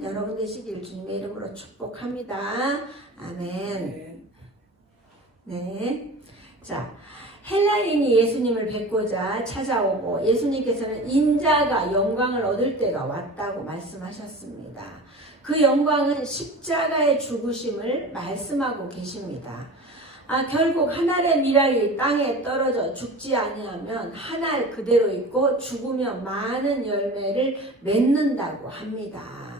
있는 여러분 되시길 주님의 이름으로 축복합니다. 아멘. 네. 자, 헬라인이 예수님을 뵙고자 찾아오고 예수님께서는 인자가 영광을 얻을 때가 왔다고 말씀하셨습니다. 그 영광은 십자가의 죽으심을 말씀하고 계십니다. 결국 한 알의 밀알이 땅에 떨어져 죽지 아니하면 한 알 그대로 있고 죽으면 많은 열매를 맺는다고 합니다.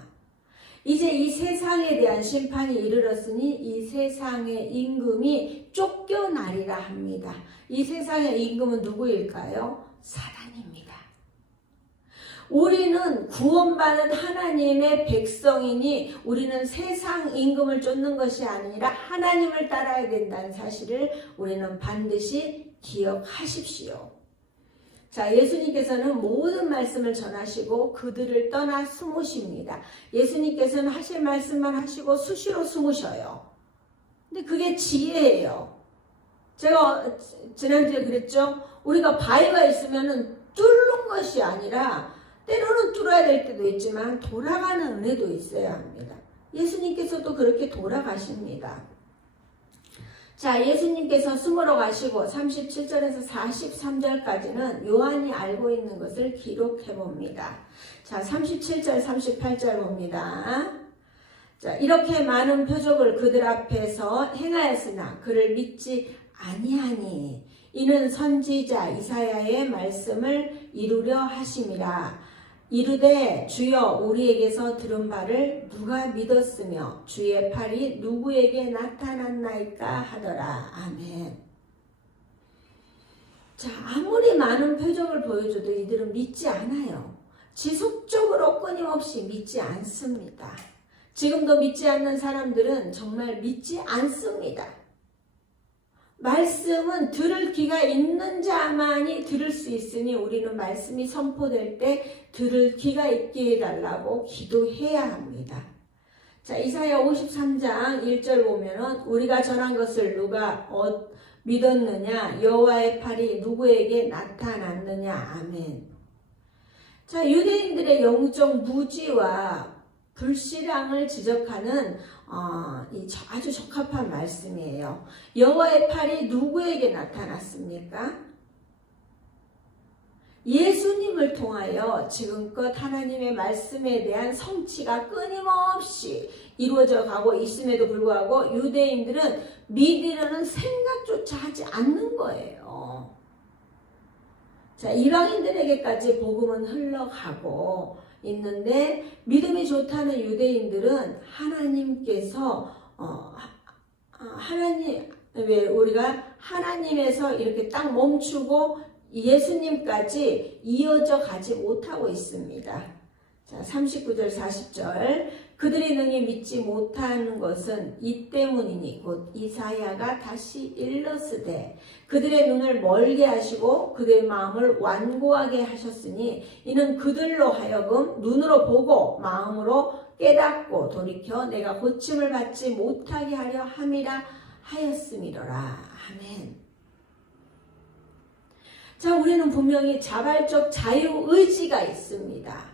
이제 이 세상에 대한 심판이 이르렀으니 이 세상의 임금이 쫓겨나리라 합니다. 이 세상의 임금은 누구일까요? 사단입니다. 우리는 구원받은 하나님의 백성이니 우리는 세상 임금을 쫓는 것이 아니라 하나님을 따라야 된다는 사실을 우리는 반드시 기억하십시오. 자, 예수님께서는 모든 말씀을 전하시고 그들을 떠나 숨으십니다. 예수님께서는 하실 말씀만 하시고 수시로 숨으셔요. 근데 그게 지혜예요. 제가 지난주에 그랬죠? 우리가 바위가 있으면 뚫는 것이 아니라 때로는 뚫어야 될 때도 있지만 돌아가는 은혜도 있어야 합니다. 예수님께서도 그렇게 돌아가십니다. 자, 예수님께서 숨으러 가시고 37절에서 43절까지는 요한이 알고 있는 것을 기록해 봅니다. 자, 37절, 38절 봅니다. 자, 이렇게 많은 표적을 그들 앞에서 행하였으나 그를 믿지 아니하니 이는 선지자 이사야의 말씀을 이루려 하심이라. 이르되 주여 우리에게서 들은 바를 누가 믿었으며 주의 팔이 누구에게 나타났나이까 하더라. 아멘. 자, 아무리 많은 표적을 보여줘도 이들은 믿지 않아요. 지속적으로 끊임없이 믿지 않습니다. 지금도 믿지 않는 사람들은 정말 믿지 않습니다. 말씀은 들을 귀가 있는 자만이 들을 수 있으니 우리는 말씀이 선포될 때 들을 귀가 있게 해달라고 기도해야 합니다. 자, 이사야 53장 1절 보면은 우리가 전한 것을 누가 믿었느냐? 여호와의 팔이 누구에게 나타났느냐? 아멘. 자, 유대인들의 영적 무지와 불신앙을 지적하는 아주 적합한 말씀이에요. 여호와의 팔이 누구에게 나타났습니까? 예수님을 통하여 지금껏 하나님의 말씀에 대한 성취가 끊임없이 이루어져 가고 있음에도 불구하고 유대인들은 믿으려는 생각조차 하지 않는 거예요. 자, 이방인들에게까지 복음은 흘러가고 있는데 믿음이 좋다는 유대인들은 하나님께서 왜 우리가 하나님에서 이렇게 딱 멈추고 예수님까지 이어져 가지 못하고 있습니다. 자, 39절 40절 그들이 능히 믿지 못하는 것은 이 때문이니 곧 이사야가 다시 일렀으되 그들의 눈을 멀게 하시고 그들의 마음을 완고하게 하셨으니 이는 그들로 하여금 눈으로 보고 마음으로 깨닫고 돌이켜 내가 고침을 받지 못하게 하려 함이라 하였음이로라. 아멘. 자, 우리는 분명히 자발적 자유의지가 있습니다.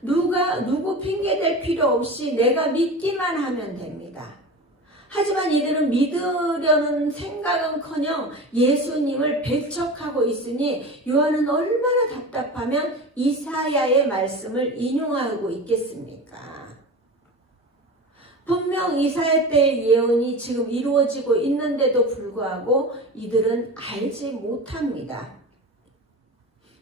누구 핑계댈 필요 없이 내가 믿기만 하면 됩니다. 하지만 이들은 믿으려는 생각은커녕 예수님을 배척하고 있으니 요한은 얼마나 답답하면 이사야의 말씀을 인용하고 있겠습니까? 분명 이사야 때의 예언이 지금 이루어지고 있는데도 불구하고 이들은 알지 못합니다.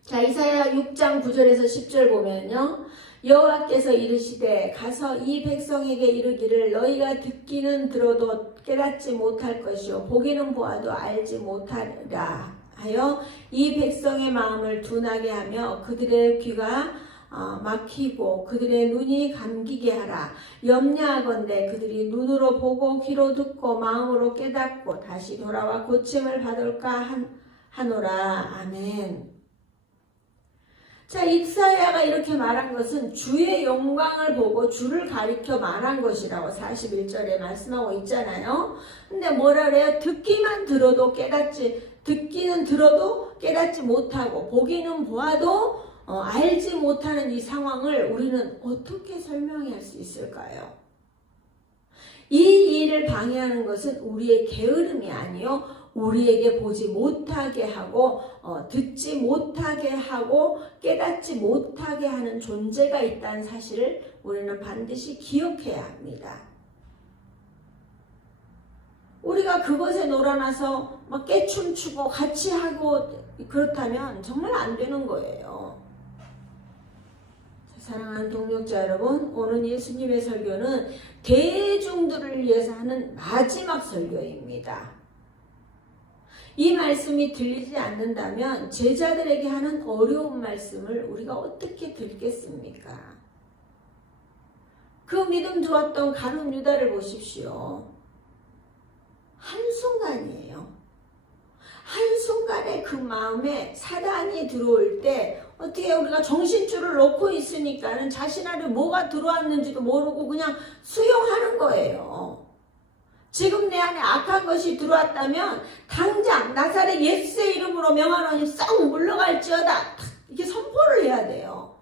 자, 이사야 6장 9절에서 10절 보면요. 여호와께서 이르시되 가서 이 백성에게 이르기를 너희가 듣기는 들어도 깨닫지 못할 것이요 보기는 보아도 알지 못하리라 하여 이 백성의 마음을 둔하게 하며 그들의 귀가 막히고 그들의 눈이 감기게 하라. 염려하건대 그들이 눈으로 보고 귀로 듣고 마음으로 깨닫고 다시 돌아와 고침을 받을까 하노라. 아멘. 자, 이사야가 이렇게 말한 것은 주의 영광을 보고 주를 가리켜 말한 것이라고 41절에 말씀하고 있잖아요. 근데 뭐라 그래요? 듣기는 들어도 깨닫지 못하고 보기는 보아도 알지 못하는 이 상황을 우리는 어떻게 설명할 수 있을까요? 이 일을 방해하는 것은 우리의 게으름이 아니요 우리에게 보지 못하게 하고 듣지 못하게 하고 깨닫지 못하게 하는 존재가 있다는 사실을 우리는 반드시 기억해야 합니다. 우리가 그것에 놀아나서 막 깨춤추고 같이 하고 그렇다면 정말 안 되는 거예요. 사랑하는 동역자 여러분, 오늘 예수님의 설교는 대중들을 위해서 하는 마지막 설교입니다. 이 말씀이 들리지 않는다면 제자들에게 하는 어려운 말씀을 우리가 어떻게 듣겠습니까? 그 믿음 좋았던 가룟 유다를 보십시오. 한순간이에요. 한순간에 그 마음에 사단이 들어올 때 어떻게 우리가 정신줄을 놓고 있으니까는 자신 안에 뭐가 들어왔는지도 모르고 그냥 수용하는 거예요. 지금 내 안에 악한 것이 들어왔다면 당장 나사렛 예수의 이름으로 명하노니 썩 물러갈지어다 이렇게 선포를 해야 돼요.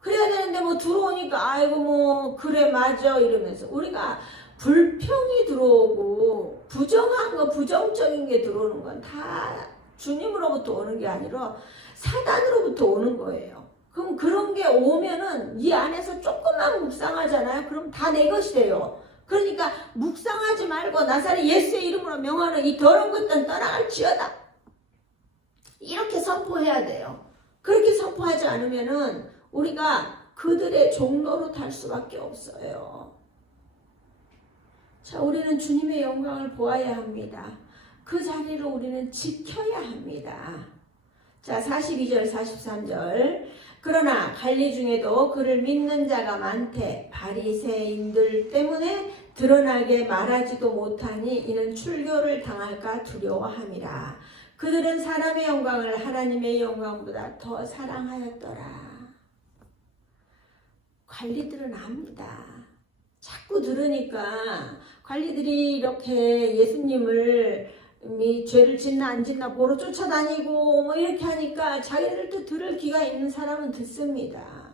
그래야 되는데 뭐 들어오니까 아이고 뭐 그래 맞아 이러면서 우리가 불평이 들어오고 부정한 거 부정적인 게 들어오는 건 다 주님으로부터 오는 게 아니라 사단으로부터 오는 거예요. 그럼 그런 게 오면은 이 안에서 조금만 묵상하잖아요. 그럼 다 내 것이 돼요. 그러니까 묵상하지 말고 나사렛 예수의 이름으로 명하는 이 더러운 것들은 떠나갈지어다. 이렇게 선포해야 돼요. 그렇게 선포하지 않으면은 우리가 그들의 종로로 탈 수밖에 없어요. 자, 우리는 주님의 영광을 보아야 합니다. 그 자리를 우리는 지켜야 합니다. 자, 42절, 43절. 그러나 관리 중에도 그를 믿는 자가 많되 바리새인들 때문에 드러나게 말하지도 못하니 이는 출교를 당할까 두려워함이라. 그들은 사람의 영광을 하나님의 영광보다 더 사랑하였더라. 관리들은 압니다. 자꾸 들으니까 관리들이 이렇게 예수님을 죄를 짓나 안 짓나 보러 쫓아다니고 뭐 이렇게 하니까 자기들도 들을 귀가 있는 사람은 듣습니다.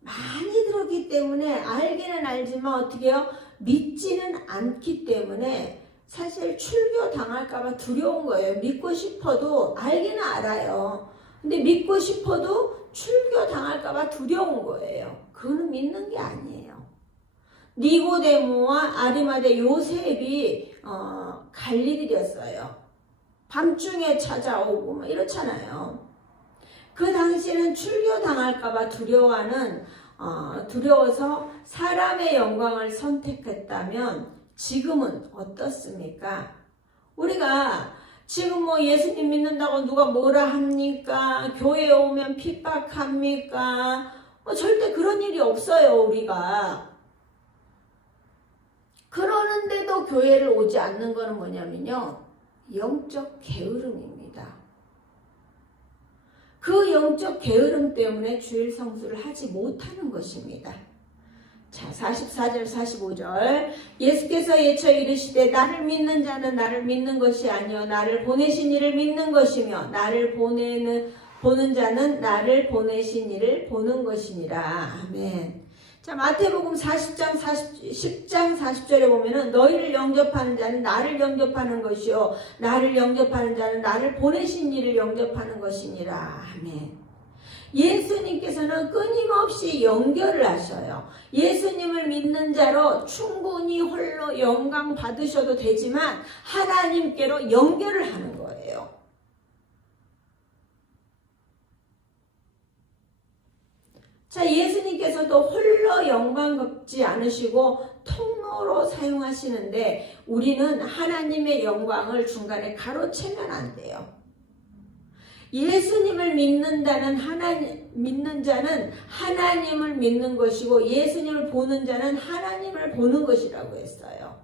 많이 들었기 때문에 알기는 알지만 어떻게 해요? 믿지는 않기 때문에 사실 출교 당할까봐 두려운 거예요. 믿고 싶어도 알기는 알아요. 근데 믿고 싶어도 출교 당할까봐 두려운 거예요. 그거는 믿는 게 아니에요. 니고데모와 아리마대 요셉이 관리들이었어요. 밤중에 찾아오고 막 이렇잖아요. 그 당시에는 출교 당할까봐 두려워서 사람의 영광을 선택했다면 지금은 어떻습니까? 우리가 지금 뭐 예수님 믿는다고 누가 뭐라 합니까? 교회에 오면 핍박합니까? 절대 그런 일이 없어요, 우리가. 그러는데도 교회를 오지 않는 것은 뭐냐면요. 영적 게으름입니다. 그 영적 게으름 때문에 주일 성수를 하지 못하는 것입니다. 자, 44절 45절. 예수께서 예쳐 이르시되 나를 믿는 자는 나를 믿는 것이 아니요 나를 보내신 이를 믿는 것이며 나를 보는 자는 나를 보내신 이를 보는 것이니라. 아멘. 자, 마태복음 10장 40절에 보면은 너희를 영접하는 자는 나를 영접하는 것이요 나를 영접하는 자는 나를 보내신 이를 영접하는 것이니라. 아멘. 예수님께서는 끊임없이 연결을 하셔요. 예수님을 믿는 자로 충분히 홀로 영광 받으셔도 되지만 하나님께로 연결을 하는 거예요. 자, 예수님께서도 홀로 영광 받지 않으시고 통로로 사용하시는데 우리는 하나님의 영광을 중간에 가로채면 안 돼요. 예수님을 믿는 자는 하나님을 믿는 것이고 예수님을 보는 자는 하나님을 보는 것이라고 했어요.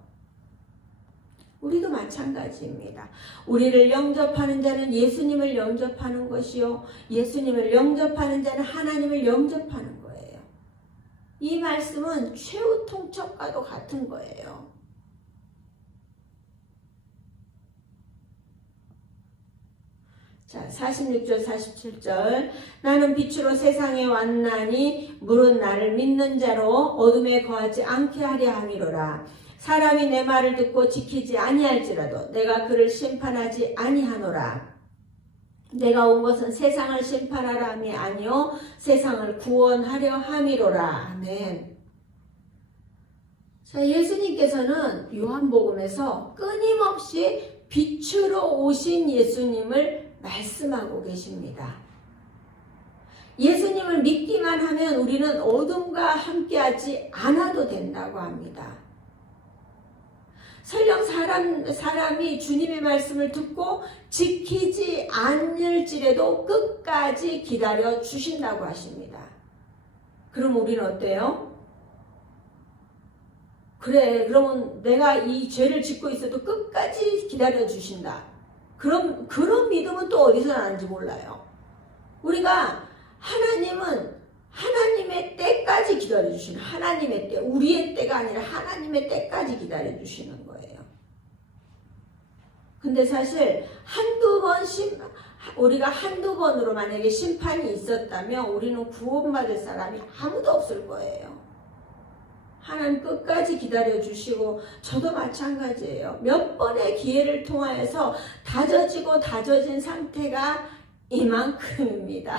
우리도 마찬가지입니다. 우리를 영접하는 자는 예수님을 영접하는 것이요 예수님을 영접하는 자는 하나님을 영접하는 거예요. 이 말씀은 최후 통첩과도 같은 거예요. 자, 46절 47절 나는 빛으로 세상에 왔나니 물은 나를 믿는 자로 어둠에 거하지 않게 하려 함이로라. 사람이 내 말을 듣고 지키지 아니할지라도 내가 그를 심판하지 아니하노라. 내가 온 것은 세상을 심판하라 함이 아니요 세상을 구원하려 함이로라. 아멘. 자, 예수님께서는 요한복음에서 끊임없이 빛으로 오신 예수님을 말씀하고 계십니다. 예수님을 믿기만 하면 우리는 어둠과 함께하지 않아도 된다고 합니다. 설령 사람이 주님의 말씀을 듣고 지키지 않을지라도 끝까지 기다려 주신다고 하십니다. 그럼 우리는 어때요? 그래, 그러면 내가 이 죄를 짓고 있어도 끝까지 기다려 주신다. 그런 믿음은 또 어디서 나는지 몰라요. 우리가 하나님은 하나님의 때까지 기다려 주시는, 하나님의 때, 우리의 때가 아니라 하나님의 때까지 기다려 주시는 거예요. 근데 사실 우리가 한두 번으로 만약에 심판이 있었다면 우리는 구원받을 사람이 아무도 없을 거예요. 하나님 끝까지 기다려 주시고, 저도 마찬가지예요. 몇 번의 기회를 통하여서 다져지고 다져진 상태가 이만큼입니다.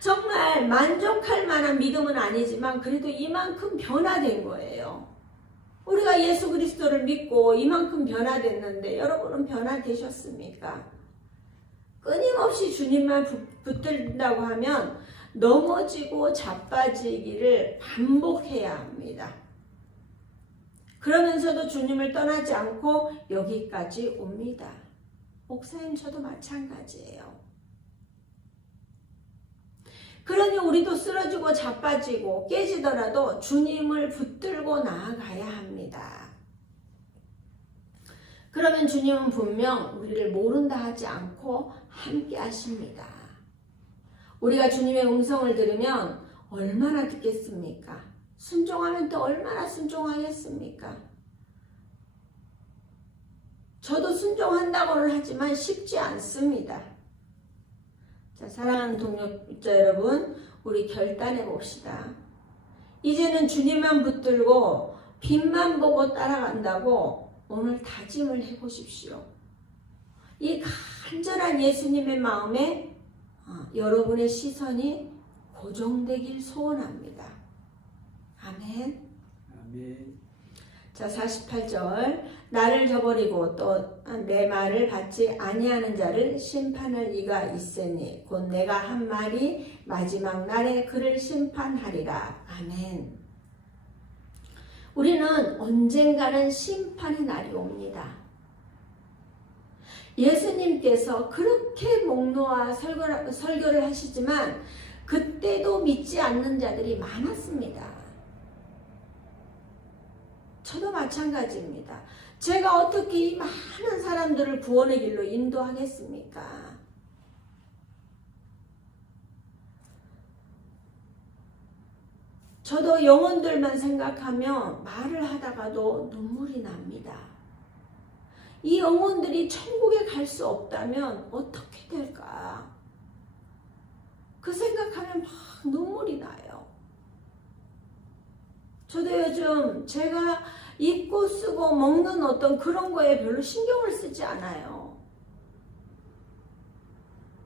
정말 만족할 만한 믿음은 아니지만 그래도 이만큼 변화된 거예요. 우리가 예수 그리스도를 믿고 이만큼 변화됐는데 여러분은 변화되셨습니까? 끊임없이 주님만 붙들다고 하면 넘어지고 자빠지기를 반복해야 합니다. 그러면서도 주님을 떠나지 않고 여기까지 옵니다. 목사님, 저도 마찬가지예요. 그러니 우리도 쓰러지고 자빠지고 깨지더라도 주님을 붙들고 나아가야 합니다. 그러면 주님은 분명 우리를 모른다 하지 않고 함께 하십니다. 우리가 주님의 음성을 들으면 얼마나 듣겠습니까? 순종하면 또 얼마나 순종하겠습니까? 저도 순종한다고는 하지만 쉽지 않습니다. 자, 사랑하는 동역자 여러분, 우리 결단해 봅시다. 이제는 주님만 붙들고 빛만 보고 따라간다고 오늘 다짐을 해보십시오. 이 간절한 예수님의 마음에 여러분의 시선이 고정되길 소원합니다. 아멘. 아멘. 자, 48절 나를 저버리고 또 내 말을 받지 아니하는 자를 심판할 이가 있으니 곧 내가 한 말이 마지막 날에 그를 심판하리라. 아멘. 우리는 언젠가는 심판의 날이 옵니다. 예수님께서 그렇게 목놓아 설교를 하시지만 그때도 믿지 않는 자들이 많았습니다. 저도 마찬가지입니다. 제가 어떻게 이 많은 사람들을 구원의 길로 인도하겠습니까? 저도 영혼들만 생각하며 말을 하다가도 눈물이 납니다. 이 영혼들이 천국에 갈 수 없다면 어떻게 될까? 그 생각하면 막 눈물이 나요. 저도 요즘 제가 입고 쓰고 먹는 어떤 그런 거에 별로 신경을 쓰지 않아요.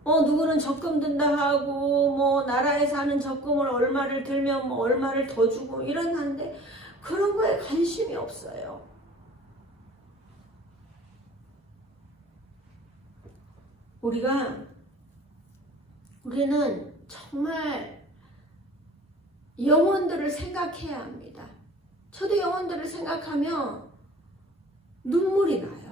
누구는 적금 든다 하고 뭐 나라에서 하는 적금을 얼마를 들면 뭐 얼마를 더 주고 이러는데 그런 거에 관심이 없어요. 우리는 정말 영혼들을 생각해야 합니다. 저도 영혼들을 생각하면 눈물이 나요.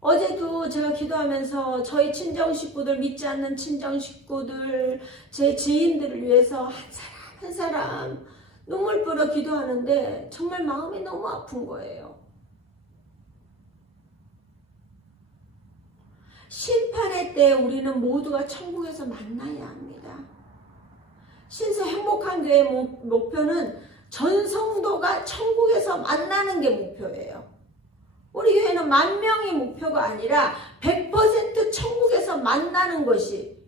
어제도 제가 기도하면서 저희 친정 식구들, 믿지 않는 친정 식구들, 제 지인들을 위해서 한 사람 한 사람 눈물 뿌려 기도하는데 정말 마음이 너무 아픈 거예요. 심판의 때 우리는 모두가 천국에서 만나야 합니다. 신서 행복한 교회의 목표는 전 성도가 천국에서 만나는 게 목표예요. 우리 교회는 10,000명이 목표가 아니라 100% 천국에서 만나는 것이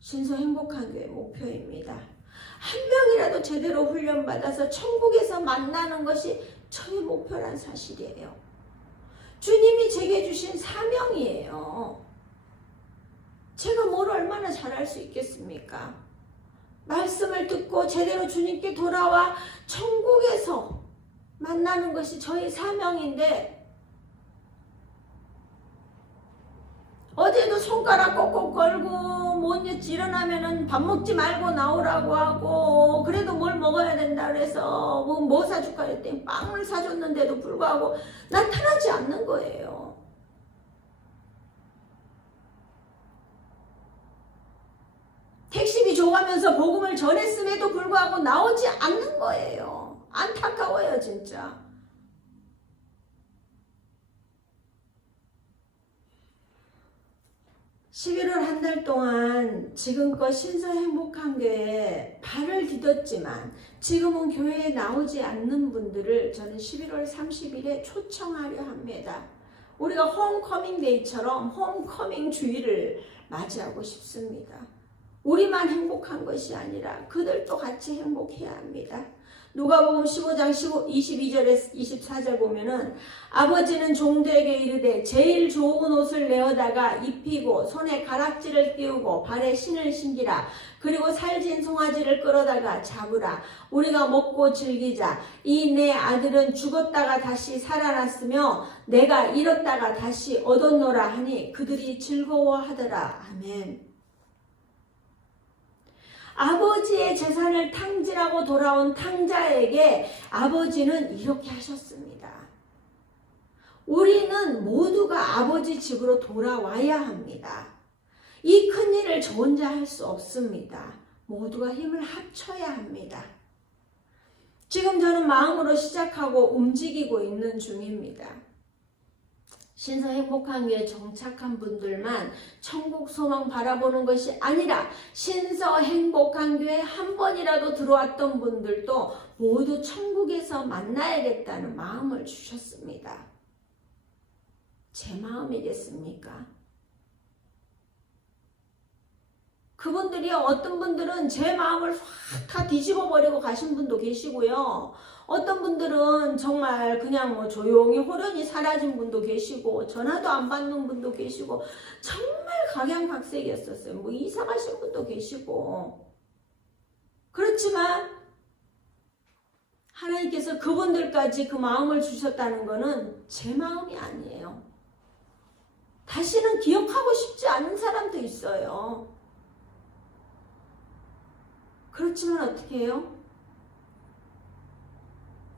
신서 행복한 교회 목표입니다. 한 명이라도 제대로 훈련받아서 천국에서 만나는 것이 저의 목표란 사실이에요. 주님이 제게 주신 사명이에요. 제가 뭘 얼마나 잘할 수 있겠습니까? 말씀을 듣고 제대로 주님께 돌아와 천국에서 만나는 것이 저의 사명인데, 어제도 손가락 꼭꼭 걸고 못 일어나면은 밥 먹지 말고 나오라고 하고, 그래도 뭘 먹어야 된다 그래서 뭐 사줄까 했더니 빵을 사줬는데도 불구하고 나타나지 않는 거예요. 택시비 줘가면서 복음을 전했음에도 불구하고 나오지 않는 거예요. 안타까워요, 진짜. 11월 한 달 동안 지금껏 신서 행복한 교회에 발을 디뎠지만 지금은 교회에 나오지 않는 분들을 저는 11월 30일에 초청하려 합니다. 우리가 홈커밍 데이처럼 홈커밍 주일을 맞이하고 싶습니다. 우리만 행복한 것이 아니라 그들도 같이 행복해야 합니다. 누가복음 15장 22절에서 24절 보면은 아버지는 종들에게 이르되 제일 좋은 옷을 내어다가 입히고 손에 가락지를 띄우고 발에 신을 신기라. 그리고 살진 송아지를 끌어다가 잡으라. 우리가 먹고 즐기자. 이 내 아들은 죽었다가 다시 살아났으며 내가 잃었다가 다시 얻었노라 하니 그들이 즐거워하더라. 아멘. 아버지의 재산을 탕진하고 돌아온 탕자에게 아버지는 이렇게 하셨습니다. 우리는 모두가 아버지 집으로 돌아와야 합니다. 이 큰일을 저 혼자 할 수 없습니다. 모두가 힘을 합쳐야 합니다. 지금 저는 마음으로 시작하고 움직이고 있는 중입니다. 신서 행복한 교회에 정착한 분들만 천국 소망 바라보는 것이 아니라 신서 행복한 교회에 한 번이라도 들어왔던 분들도 모두 천국에서 만나야겠다는 마음을 주셨습니다. 제 마음이겠습니까? 그분들이 어떤 분들은 제 마음을 확 다 뒤집어 버리고 가신 분도 계시고요. 어떤 분들은 정말 그냥 뭐 조용히 호련히 사라진 분도 계시고 전화도 안 받는 분도 계시고 정말 각양각색이었었어요. 뭐 이사 가신 분도 계시고. 그렇지만 하나님께서 그분들까지 그 마음을 주셨다는 것은 제 마음이 아니에요. 다시는 기억하고 싶지 않은 사람도 있어요. 그렇지만 어떻게 해요?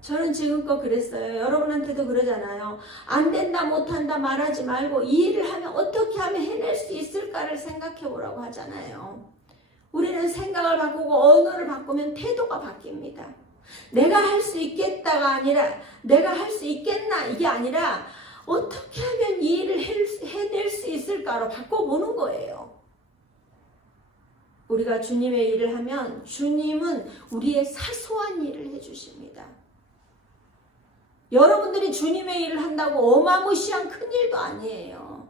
저는 지금껏 그랬어요. 여러분한테도 그러잖아요. 안 된다, 못한다 말하지 말고 이 일을 하면 어떻게 하면 해낼 수 있을까를 생각해 보라고 하잖아요. 우리는 생각을 바꾸고 언어를 바꾸면 태도가 바뀝니다. 내가 할 수 있겠다가 아니라 내가 할 수 있겠나 이게 아니라 어떻게 하면 이 일을 해낼 수 있을까로 바꿔보는 거예요. 우리가 주님의 일을 하면 주님은 우리의 사소한 일을 해주십니다. 여러분들이 주님의 일을 한다고 어마무시한 큰 일도 아니에요.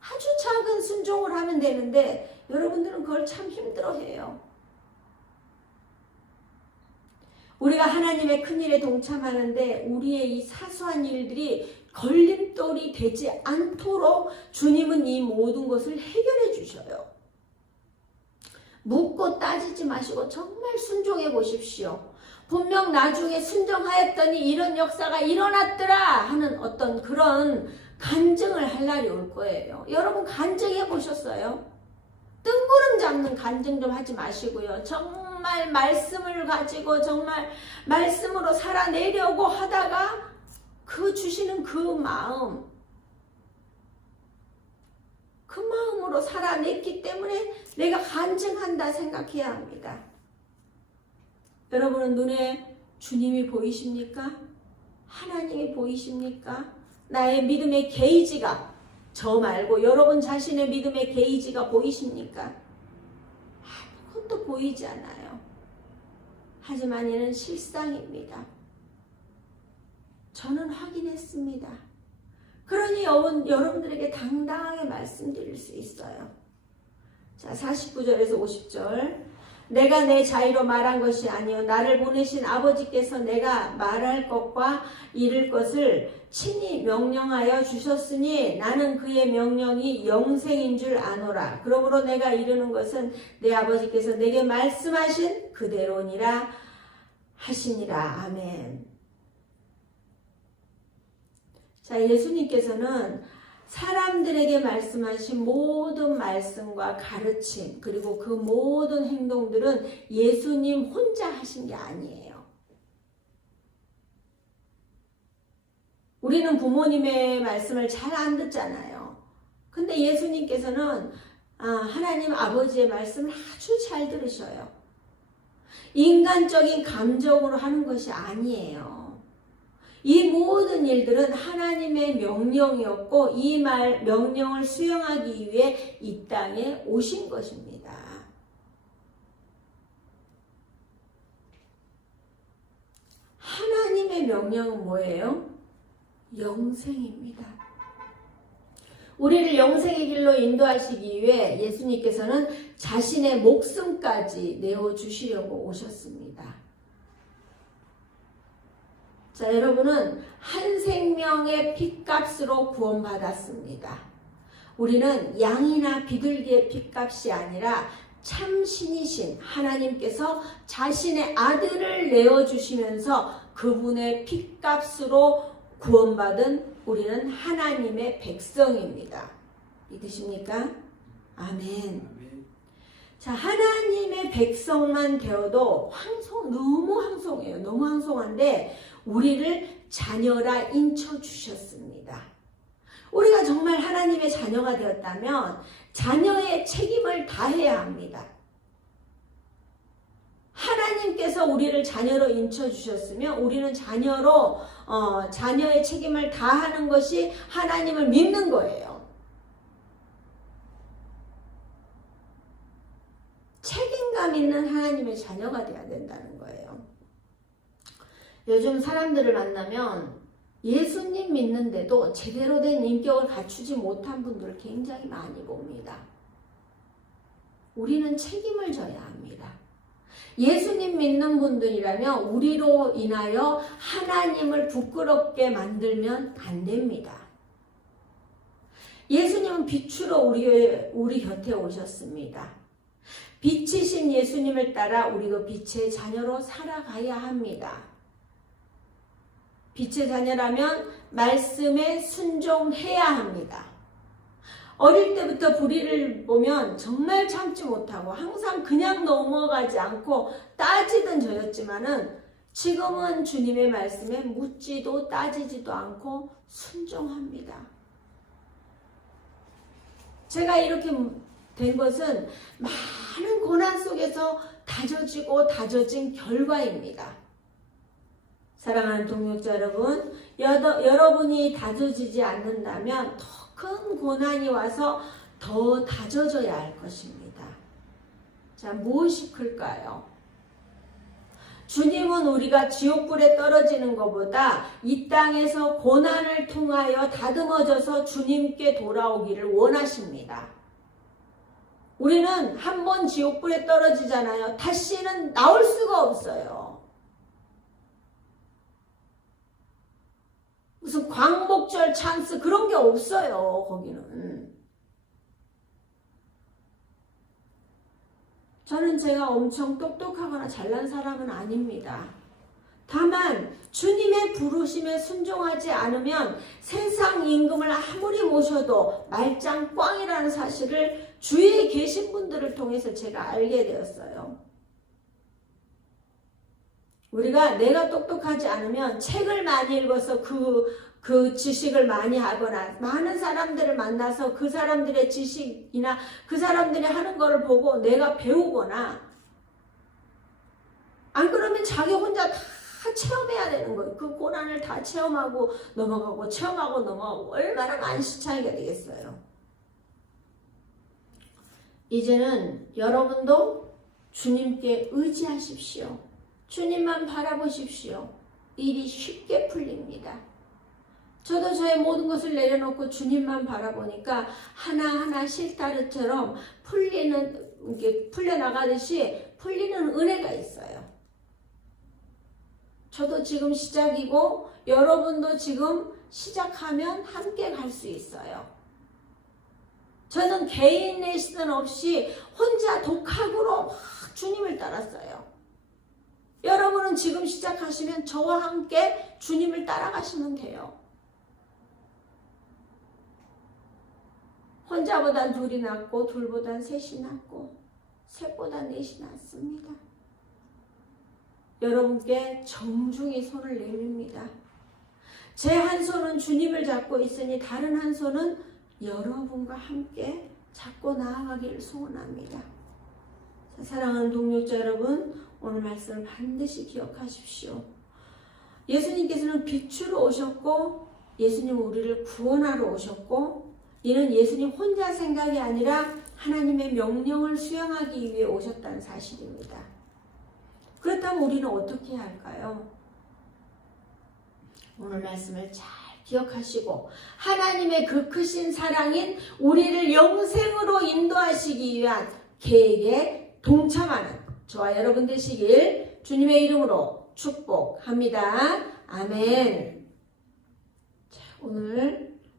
아주 작은 순종을 하면 되는데 여러분들은 그걸 참 힘들어해요. 우리가 하나님의 큰 일에 동참하는데 우리의 이 사소한 일들이 걸림돌이 되지 않도록 주님은 이 모든 것을 해결해 주셔요. 묻고 따지지 마시고 정말 순종해 보십시오. 분명 나중에 순종하였더니 이런 역사가 일어났더라 하는 어떤 그런 간증을 할 날이 올 거예요. 여러분 간증해 보셨어요? 뜬구름 잡는 간증 좀 하지 마시고요. 정말 말씀을 가지고 정말 말씀으로 살아내려고 하다가 그 주시는 그 마음으로 살아냈기 때문에 내가 간증한다 생각해야 합니다. 여러분은 눈에 주님이 보이십니까? 하나님이 보이십니까? 나의 믿음의 게이지가 저 말고 여러분 자신의 믿음의 게이지가 보이십니까? 아무것도 보이지 않아요. 하지만 이는 실상입니다. 저는 확인했습니다. 그러니 여러분들에게 당당하게 말씀드릴 수 있어요. 자, 49절에서 50절. 내가 내 자의로 말한 것이 아니요 나를 보내신 아버지께서 내가 말할 것과 이를 것을 친히 명령하여 주셨으니 나는 그의 명령이 영생인 줄 아노라. 그러므로 내가 이르는 것은 내 아버지께서 내게 말씀하신 그대로니라 하시니라. 아멘. 자, 예수님께서는 사람들에게 말씀하신 모든 말씀과 가르침 그리고 그 모든 행동들은 예수님 혼자 하신 게 아니에요. 우리는 부모님의 말씀을 잘 안 듣잖아요. 근데 예수님께서는 하나님 아버지의 말씀을 아주 잘 들으셔요. 인간적인 감정으로 하는 것이 아니에요. 이 모든 일들은 하나님의 명령이었고 이 명령을 수행하기 위해 이 땅에 오신 것입니다. 하나님의 명령은 뭐예요? 영생입니다. 우리를 영생의 길로 인도하시기 위해 예수님께서는 자신의 목숨까지 내어주시려고 오셨습니다. 자, 여러분은 한 생명의 핏값으로 구원받았습니다. 우리는 양이나 비둘기의 핏값이 아니라 참 신이신 하나님께서 자신의 아들을 내어주시면서 그분의 핏값으로 구원받은 우리는 하나님의 백성입니다. 믿으십니까? 아멘. 자, 하나님의 백성만 되어도 너무 황송해요. 너무 황송한데 우리를 자녀라 인쳐주셨습니다. 우리가 정말 하나님의 자녀가 되었다면 자녀의 책임을 다해야 합니다. 하나님께서 우리를 자녀로 인쳐주셨으면 우리는 자녀의 책임을 다하는 것이 하나님을 믿는 거예요. 책임감 있는 하나님의 자녀가 되어야 된다는 거예요. 요즘 사람들을 만나면 예수님 믿는데도 제대로 된 인격을 갖추지 못한 분들을 굉장히 많이 봅니다. 우리는 책임을 져야 합니다. 예수님 믿는 분들이라면 우리로 인하여 하나님을 부끄럽게 만들면 안 됩니다. 예수님은 빛으로 우리 곁에 오셨습니다. 빛이신 예수님을 따라 우리 그 빛의 자녀로 살아가야 합니다. 빛의 자녀라면 말씀에 순종해야 합니다. 어릴 때부터 불의를 보면 정말 참지 못하고 항상 그냥 넘어가지 않고 따지던 저였지만은 지금은 주님의 말씀에 묻지도 따지지도 않고 순종합니다. 제가 이렇게 된 것은 많은 고난 속에서 다져진 결과입니다. 사랑하는 동역자 여러분, 여러분이 다져지지 않는다면 더 큰 고난이 와서 더 다져져야 할 것입니다. 자, 무엇이 클까요? 주님은 우리가 지옥불에 떨어지는 것보다 이 땅에서 고난을 통하여 다듬어져서 주님께 돌아오기를 원하십니다. 우리는 한 번 지옥불에 떨어지잖아요. 다시는 나올 수가 없어요. 무슨 광복절 찬스 그런 게 없어요. 거기는. 저는 제가 엄청 똑똑하거나 잘난 사람은 아닙니다. 다만 주님의 부르심에 순종하지 않으면 세상 임금을 아무리 모셔도 말짱 꽝이라는 사실을 주위에 계신 분들을 통해서 제가 알게 되었어요. 내가 똑똑하지 않으면 책을 많이 읽어서 그 지식을 많이 하거나 많은 사람들을 만나서 그 사람들의 지식이나 그 사람들이 하는 거를 보고 내가 배우거나 안 그러면 자기 혼자 다 체험해야 되는 거예요. 그 고난을 다 체험하고 넘어가고 체험하고 넘어가고 얼마나 만시창이가 되겠어요. 이제는 여러분도 주님께 의지하십시오. 주님만 바라보십시오. 일이 쉽게 풀립니다. 저도 저의 모든 것을 내려놓고 주님만 바라보니까 하나하나 실타르처럼 풀려나가듯이 풀리는 은혜가 있어요. 저도 지금 시작이고 여러분도 지금 시작하면 함께 갈 수 있어요. 저는 개인의 시선 없이 혼자 독학으로 막 주님을 따랐어요. 여러분은 지금 시작하시면 저와 함께 주님을 따라가시면 돼요. 혼자보단 둘이 낫고 둘보단 셋이 낫고 셋보단 넷이 낫습니다. 여러분께 정중히 손을 내밉니다. 제 한 손은 주님을 잡고 있으니 다른 한 손은 여러분과 함께 잡고 나아가기를 소원합니다. 사랑하는 동역자 여러분, 오늘 말씀을 반드시 기억하십시오. 예수님께서는 빛으로 오셨고 예수님은 우리를 구원하러 오셨고 이는 예수님 혼자 생각이 아니라 하나님의 명령을 수행하기 위해 오셨다는 사실입니다. 그렇다면 우리는 어떻게 해야 할까요? 오늘 말씀을 잘 기억하시고 하나님의 그 크신 사랑인 우리를 영생으로 인도하시기 위한 계획에 동참하는 저와 여러분 되시길 주님의 이름으로 축복합니다. 아멘. 자, 오늘